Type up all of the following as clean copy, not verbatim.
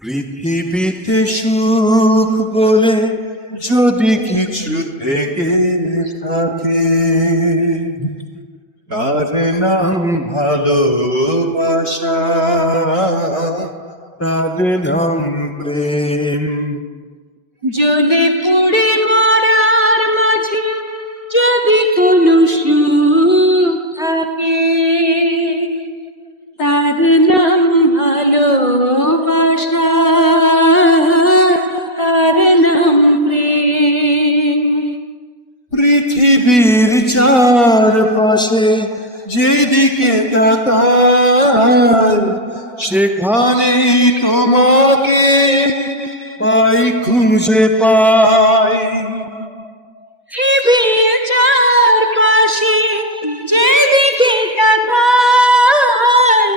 পৃথিবীতে সুখ বলে যদি কিছু থেকে থাকে, তার নাম ভালোবাসা, তার নাম প্রেম। জ্বলে পুড়ে মরার মাঝে যদি কোনো সুখ থাকে, তার নাম ভালোবাসা, তার নাম প্রেম। পৃথিবীর চারপাশে যেদিকে তাকাই, সেখানেই তোমাকে পাই, খুঁজে পাই। পৃথিবীর চারপাশে যেদিকে তাকাই,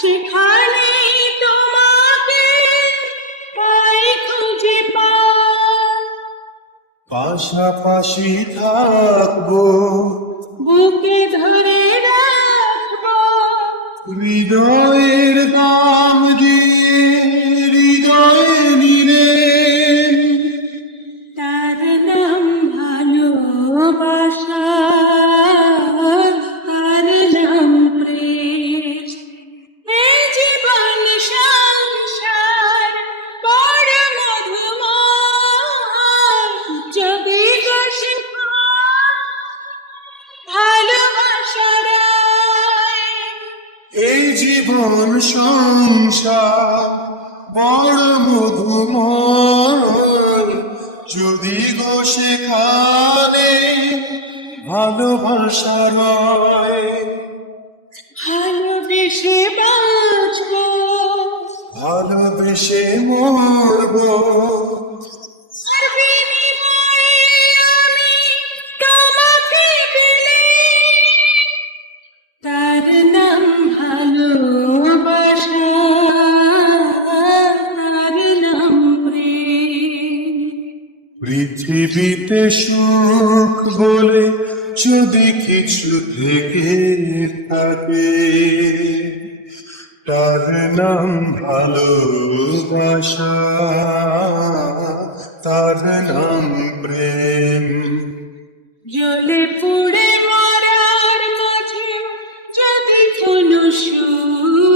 সেখানেই তোমাকে পাই, খুঁজে পাই। পাশাপাশি থাকবো, বুকে ধরে রাখবো, হৃদয়ের দাম দিয়ে হৃদয়ে নিরে। তার নাম ভালোবাসা, তার নাম প্রেম। এই জীবন সংসার বড় মধুময়, যদি বসে ভালোবাসার। এই জীবন সংসার বড় মধুময়, যদি গো সেখানে ভালোবাসা রয়। ভালোবেসে বাঁচবো, ভালোবেসে মরবো, আর বিনিময়ে আমি তোমাকে পেলে। তার নাম ভালোবাসা, তার নাম প্রেম। পৃথিবীতে সুখ বলে যদি কিছু থেকে থাকে, তার নাম ভালোবাসা, তার নাম প্রেম। জ্বলে পুড়ে মরার মাঝে যদি কোনো সুখ